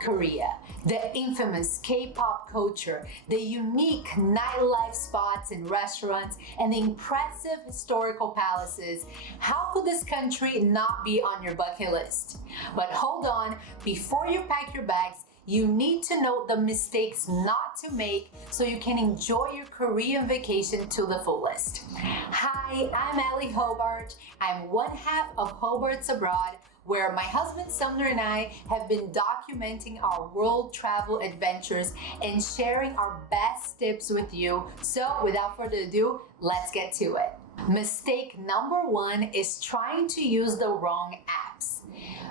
Korea, the infamous K-pop culture, the unique nightlife spots and restaurants, and the impressive historical palaces. How could this country not be on your bucket list? But hold on, before you pack your bags, you need to know the mistakes not to make so you can enjoy your Korean vacation to the fullest. Hi, I'm Ellie Hobart. I'm one half of Hobarts Abroad, where my husband Sumner and I have been documenting our world travel adventures and sharing our best tips with you. So without further ado, let's get to it. Mistake number one is trying to use the wrong apps.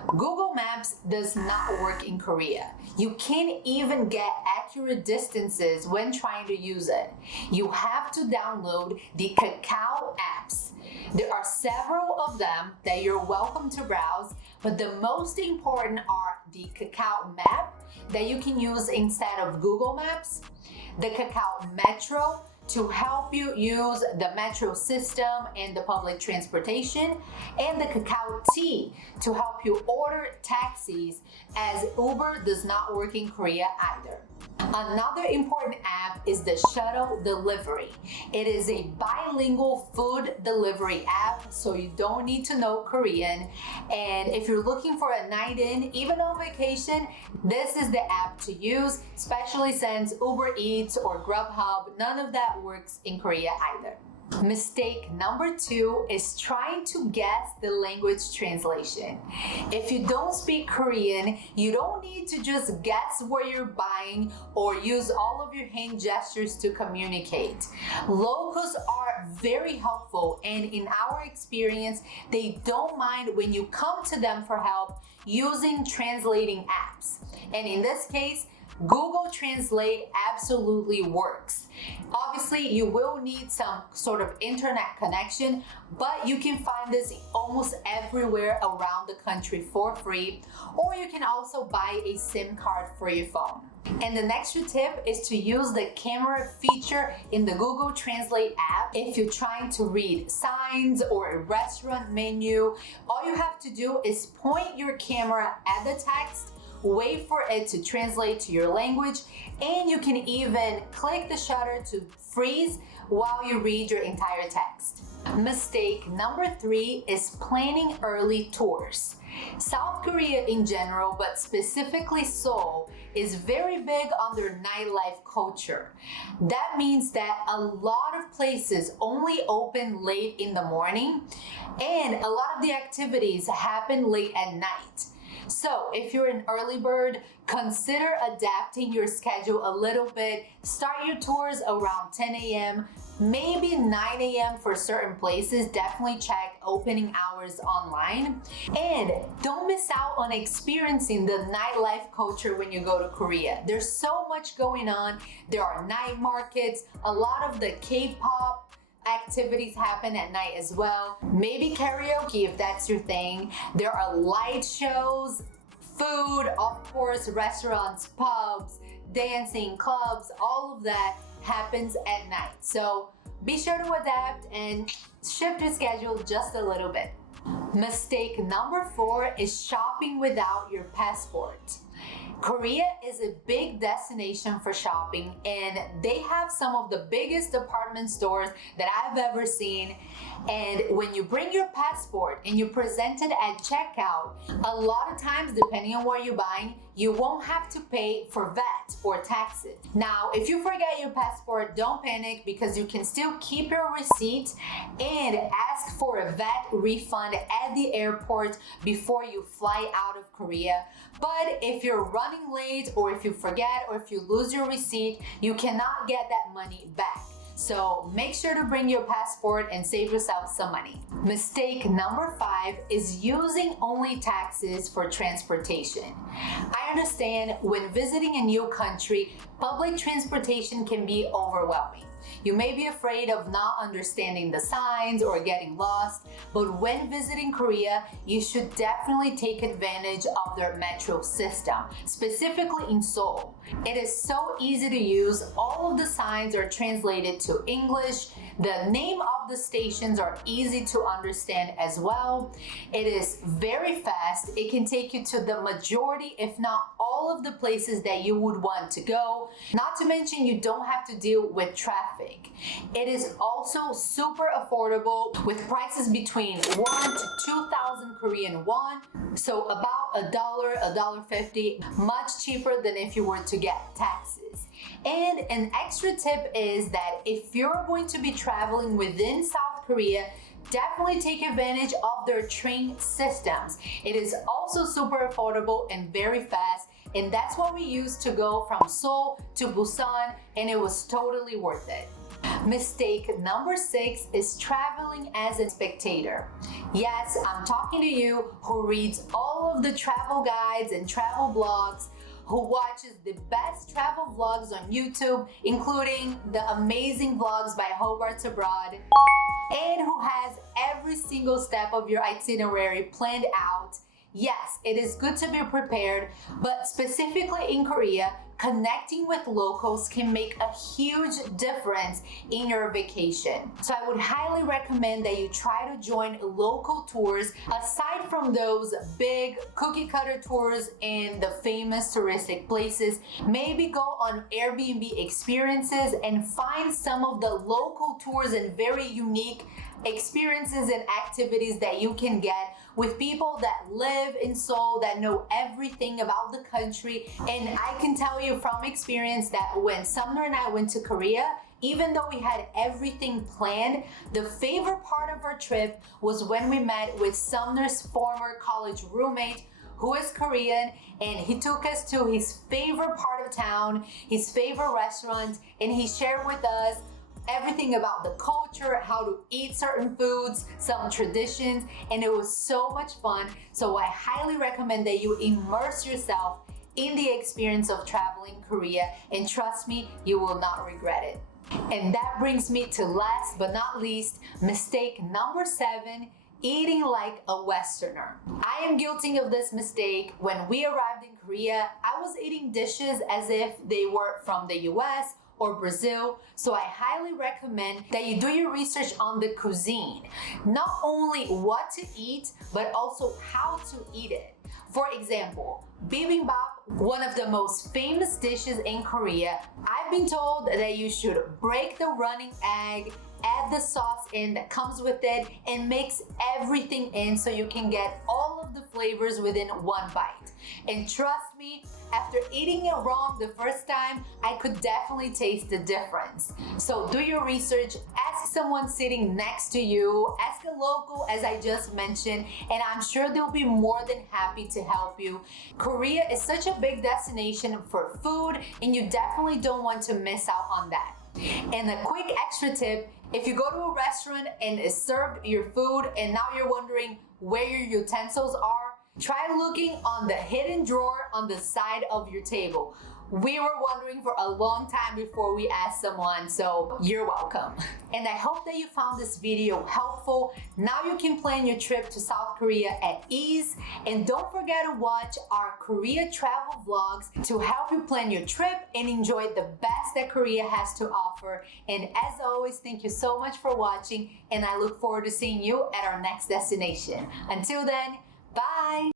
Google Maps does not work in Korea. You can't even get accurate distances when trying to use it. You have to download the Kakao apps. There are several of them that you're welcome to browse, but the most important are the Kakao Map that you can use instead of Google Maps, the Kakao Metro to help you use the metro system and the public transportation, and the Kakao T to help you order taxis, as Uber does not work in Korea either. Another important app is the shuttle delivery. It is a bilingual food delivery app, so you don't need to know Korean. And if you're looking for a night in, even on vacation, this is the app to use, especially since Uber Eats or Grubhub, none of that works in Korea either. Mistake number two is trying to guess the language translation. If you don't speak Korean, you don't need to just guess what you're buying or use all of your hand gestures to communicate. Locals are very helpful, and in our experience, they don't mind when you come to them for help using translating apps. And in this case, Google Translate absolutely works. Obviously, you will need some sort of internet connection, but you can find this almost everywhere around the country for free, or you can also buy a SIM card for your phone. And the next tip is to use the camera feature in the Google Translate app. If you're trying to read signs or a restaurant menu, all you have to do is point your camera at the text, wait for it to translate to your language, and you can even click the shutter to freeze while you read your entire text. Mistake number three is planning early tours. South Korea in general, but specifically Seoul, is very big on their nightlife culture. That means that a lot of places only open late in the morning, and a lot of the activities happen late at night. So if you're an early bird, consider adapting your schedule a little bit. Start your tours around 10 a.m., maybe 9 a.m. for certain places. Definitely check opening hours online. And don't miss out on experiencing the nightlife culture when you go to Korea. There's so much going on. There are night markets, a lot of the K-pop activities happen at night as well. Maybe karaoke if that's your thing. There are light shows, food, of course, restaurants, pubs, dancing, clubs, all of that happens at night. So be sure to adapt and shift your schedule just a little bit. Mistake number four is shopping without your passport. Korea is a big destination for shopping, and they have some of the biggest department stores that I've ever seen. And when you bring your passport and you present it at checkout, a lot of times, depending on what you're buying, you won't have to pay for VAT or taxes. Now, if you forget your passport, don't panic, because you can still keep your receipt and ask for a VAT refund at the airport before you fly out of Korea. But if you're running late, or if you forget, or if you lose your receipt, you cannot get that money back. So make sure to bring your passport and save yourself some money. Mistake number five is using only taxis for transportation. I understand when visiting a new country, public transportation can be overwhelming. You may be afraid of not understanding the signs or getting lost, but when visiting Korea, you should definitely take advantage of their metro system, specifically in Seoul. It is so easy to use. All of the signs are translated to English. The name of the stations are easy to understand as well. It is very fast. It can take you to the majority, if not all of the places that you would want to go. Not to mention, you don't have to deal with traffic. It is also super affordable with prices between 1 to 2,000 Korean won. So about $1.50, much cheaper than if you were to get taxis. And an extra tip is that if you're going to be traveling within South Korea, definitely take advantage of their train systems. It is also super affordable and very fast, and that's what we used to go from Seoul to Busan, and it was totally worth it. Mistake number 6 is traveling as a spectator. Yes, I'm talking to you who reads all of the travel guides and travel blogs, who watches the best travel vlogs on YouTube, including the amazing vlogs by Hobarts abroad, and who has every single step of your itinerary planned out. Yes, it is good to be prepared, but specifically in Korea, connecting with locals can make a huge difference in your vacation. So I would highly recommend that you try to join local tours aside from those big cookie cutter tours in the famous touristic places. Maybe go on Airbnb experiences and find some of the local tours and very unique experiences and activities that you can get with people that live in Seoul, that know everything about the country. And I can tell you from experience that when Sumner and I went to Korea, even though we had everything planned, the favorite part of our trip was when we met with Sumner's former college roommate, who is Korean, and he took us to his favorite part of town, his favorite restaurant, and he shared with us everything about the culture, how to eat certain foods, some traditions, and it was so much fun. So I highly recommend that you immerse yourself in the experience of traveling Korea, and trust me, you will not regret it. And that brings me to last but not least, mistake number 7, eating like a Westerner. I am guilty of this mistake. When we arrived in Korea, I was eating dishes as if they were from the US or Brazil, so I highly recommend that you do your research on the cuisine. Not only what to eat, but also how to eat it. For example, bibimbap, one of the most famous dishes in Korea. I've been told that you should break the running egg, add the sauce in that comes with it, and mix everything in so you can get all of the flavors within one bite. And trust me, after eating it wrong the first time, I could definitely taste the difference. So do your research, ask someone sitting next to you, ask a local as I just mentioned, and I'm sure they'll be more than happy to help you. Korea is such a big destination for food, and you definitely don't want to miss out on that. And a quick extra tip, if you go to a restaurant and it's served your food and now you're wondering where your utensils are, try looking on the hidden drawer on the side of your table. We were wondering for a long time before we asked someone, so you're welcome. And I hope that you found this video helpful. Now you can plan your trip to South Korea at ease. And don't forget to watch our Korea travel vlogs to help you plan your trip and enjoy the best that Korea has to offer. And as always, thank you so much for watching, and I look forward to seeing you at our next destination. Until then, bye!